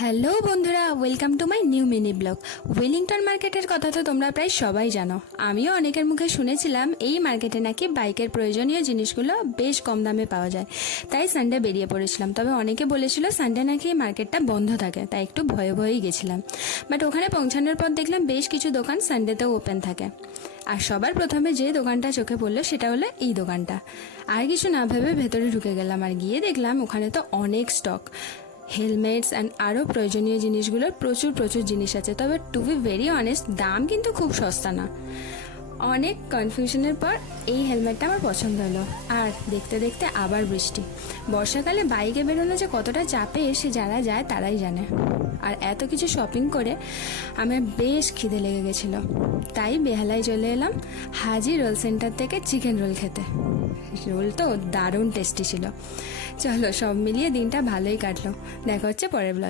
Hello বন্ধুরা, welcome to my new mini blog. Wellington মার্কেটের কথা তো তোমরা প্রায় সবাই জানো। আমিও অনেকের মুখে শুনেছিলাম এই মার্কেটে নাকি বাইকের প্রয়োজনীয় জিনিসগুলো বেশ কম দামে পাওয়া যায়, তাই সানডে বেরিয়ে পড়েছিলাম। তবে অনেকে বলেছিল সানডে নাকি এই মার্কেটটা বন্ধ থাকে, তাই একটু ভয়ে ভয়েই গেছিলাম। বাট ওখানে পৌঁছানোর পর দেখলাম বেশ কিছু দোকান সানডেতেও ওপেন থাকে। আর সবার প্রথমে যে দোকানটা চোখে পড়লো সেটা হলো এই দোকানটা। আর কিছু না ভেবে ভেতরে ঢুকে গেলাম, আর গিয়ে দেখলাম ওখানে তো অনেক স্টক, হেলমেটস অ্যান্ড আরও প্রয়োজনীয় জিনিসগুলোর প্রচুর জিনিস আছে। তবে টু বি ভেরি অনেস্ট, দাম কিন্তু খুব সস্তা না। অনেক কনফিউশনের পর এই হেলমেটটা আমার পছন্দ হলো। আর দেখতে দেখতে আবার বৃষ্টি। বর্ষাকালে বাইকে বেরোনো যে কতটা চাপে সে যারা যায় তারাই জানে। আর এত কিছু শপিং করে আমার বেশ খিদে লেগে গেছিলো, তাই বেহালায় চলে এলাম হাজি রোল সেন্টার থেকে চিকেন রোল খেতে। রোল তো দারুণ টেস্টি ছিল। চলো, সব মিলিয়ে দিনটা ভালোই কাটলো। দেখা হচ্ছে পরের ব্লগে।